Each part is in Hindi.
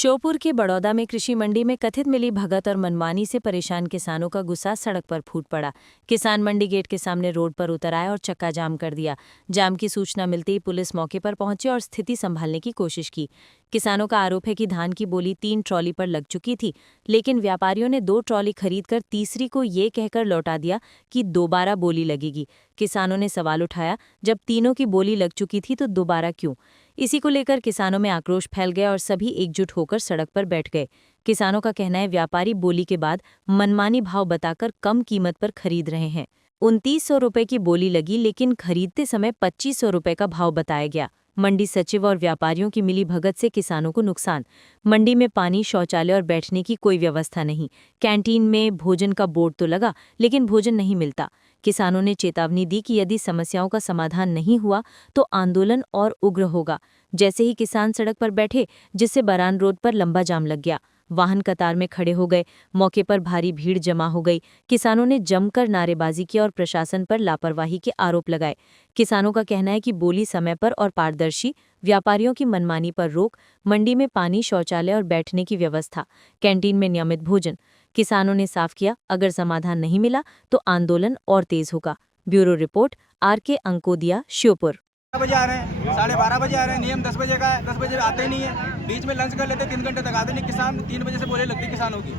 श्योपुर के बड़ौदा में कृषि मंडी में कथित मिली भगत और मनमानी से परेशान किसानों का गुस्सा सड़क पर फूट पड़ा। किसान मंडी गेट के सामने रोड पर उतर आए और चक्का जाम कर दिया। जाम की सूचना मिलते ही पुलिस मौके पर पहुंची और स्थिति संभालने की कोशिश की। किसानों का आरोप है कि धान की बोली 3 ट्रॉली पर लग चुकी थी, लेकिन व्यापारियों ने 2 ट्रॉली खरीदकर तीसरी को ये कहकर लौटा दिया कि दोबारा बोली लगेगी। किसानों ने सवाल उठाया, जब तीनों की बोली लग चुकी थी तो दोबारा क्यों? इसी को लेकर किसानों में आक्रोश फैल गया और सभी एकजुट होकर सड़क पर बैठ गए। किसानों का कहना है, व्यापारी बोली के बाद मनमानी भाव बताकर कम कीमत पर खरीद रहे हैं। 2900 रुपए की बोली लगी, लेकिन खरीदते समय 2500 रुपए का भाव बताया गया। मंडी सचिव और व्यापारियों की मिली भगत से किसानों को नुकसान। मंडी में पानी, शौचालय और बैठने की कोई व्यवस्था नहीं। कैंटीन में भोजन का बोर्ड तो लगा, लेकिन भोजन नहीं मिलता। किसानों ने चेतावनी दी कि यदि समस्याओं का समाधान नहीं हुआ तो आंदोलन और उग्र होगा। जैसे ही किसान सड़क पर बैठे, जिससे बरान रोड पर लंबा जाम लग गया। वाहन कतार में खड़े हो गए। मौके पर भारी भीड़ जमा हो गई। किसानों ने जमकर नारेबाजी की और प्रशासन पर लापरवाही के आरोप लगाए। किसानों का कहना है कि बोली समय पर और पारदर्शी, व्यापारियों की मनमानी पर रोक, मंडी में पानी, शौचालय और बैठने की व्यवस्था, कैंटीन में नियमित भोजन। किसानों ने साफ किया, अगर समाधान नहीं मिला तो आंदोलन और तेज होगा। Bureau report, RK Ankodiya, Sheopur. बजे आ रहे हैं, 12:30 बजे आ रहे हैं। नियम 10 बजे का है, 10 बजे आते नहीं है। बीच में लंच कर लेते, 3 घंटे तक आते नहीं। किसान 3 बजे से बोले लगती किसानों की।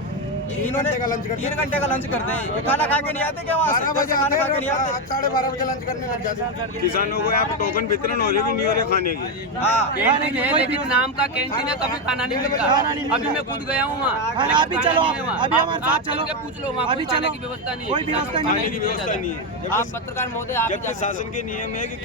3 घंटे का लंच करते हैं। ये खाना खा के नहीं आते क्या? वहाँ 12 बजे खाना खा के नहीं आते, 12:30 बजे लंच करने लग जाते हैं। किसानों को यहाँ पे टोकन वितरण हो रही है, नहीं हो रहे खाने की। कैंटीन है, लेकिन नाम का कैंटीन है, कभी खाना नहीं मिलता। अभी मैं खुद गया हूँ वहाँ। अभी चलो, अभी हमारे साथ चलो, पूछ लो, वहाँ अभी खाने चलो, की व्यवस्था नहीं है। कोई व्यवस्था खाने की व्यवस्था नहीं है। आप पत्रकार महोदय, आप जबकि शासन के नियम है कि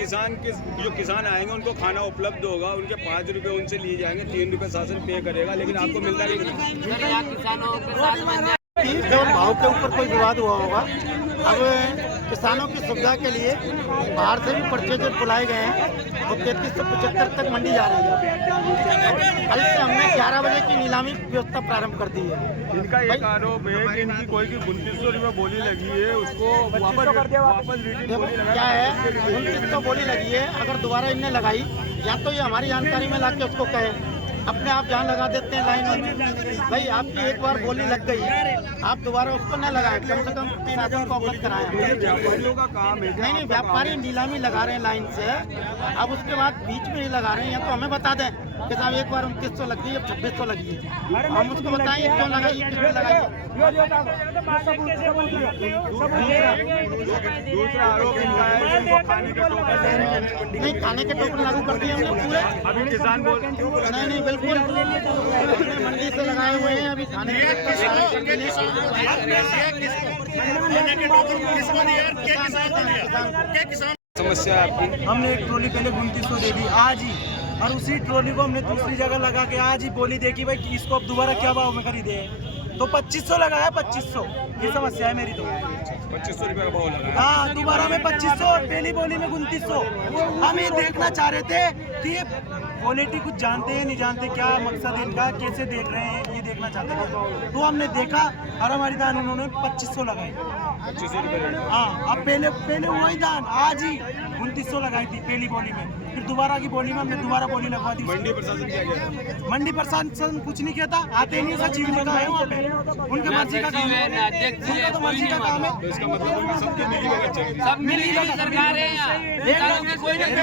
जो किसान आएंगे उनको खाना उपलब्ध होगा, उनके 5 रुपए उनसे लिए जाएंगे, 3 रुपए शासन पे करेगा, लेकिन आपको मिलता नहीं। किसानों के साथ केवल भाव के ऊपर कोई विवाद हुआ होगा। अब किसानों की सुविधा के लिए बाहर से भी परचेजर बुलाए गए हैं और 3375 तक मंडी जा रही है। कल से हमने 11 बजे की नीलामी व्यवस्था प्रारंभ कर दी है। इनका एक आरोप है कि इनकी कोई की 2900 रुपये बोली लगी है, उसको वापस क्या है, 2900 बोली लगी है। अगर दोबारा इनने लगाई, या तो ये हमारी जानकारी में लाके उसको कहे, अपने आप जहाँ लगा देते हैं लाइन में। भाई आपकी एक बार बोली लग गई, आप दोबारा उसको न लगाएं, कम से कम 3 आदमी को अवगत कराएं। व्यापारियों का काम है। नहीं, व्यापारी नीलामी लगा रहे हैं लाइन से, अब उसके बाद बीच में ही लगा रहे हैं। या तो हमें बता दें कि साहब एक बार 2900 लगी है, 2600 लगी है, हम उसको बताएं क्यों लगाई, कितनी लगाई। दूसरा आरोप इनका है कि इनको खाने के टोकन नहीं, खाने के टोकन लागू कर दिए हमने पूरे। अभी किसान बोल नहीं, बिल्कुल हमने मंडी से लगाए हुए हैं। अभी खाने समस्या है आपकी। हमने एक ट्रॉली पहले 2900 दे दी आज ही, और उसी ट्रॉली को हमने दूसरी जगह लगा के आज ही बोली देखी भाई कि इसको अब दोबारा क्या भाव में खरीदे, तो 2500 लगाया। 2500 ये समस्या है मेरी। तो 2500 रुपये का भाव लगा। हाँ, दोबारा में 2500 और पहली बोली में 2900। हम ये देखना चाह रहे थे कि ये क्वालिटी कुछ जानते हैं नहीं जानते, क्या मकसद इनका, कैसे देख रहे हैं, ये देखना चाहते थे। तो हमने देखा और हमारी दान उन्होंने 2500 लगाई। 2500 रुपये। हाँ, अब पहले वही दान आज ही 2900 लगाई थी पहली बोली में। फिर दोबारा की बोली में हमने दोबारा बोली लगवा दी। मंडी प्रशासन क्या कहता? मंडी प्रशासन कुछ नहीं कहता, आते नहीं, सचिव जी का है वहाँ पे, उनके मर्जी का काम है, उनका तो मर्जी का काम है। तो इसका मतलब सबकी मिली भगत चाहिए। सब मिली सरकार है यहाँ। कोई नहीं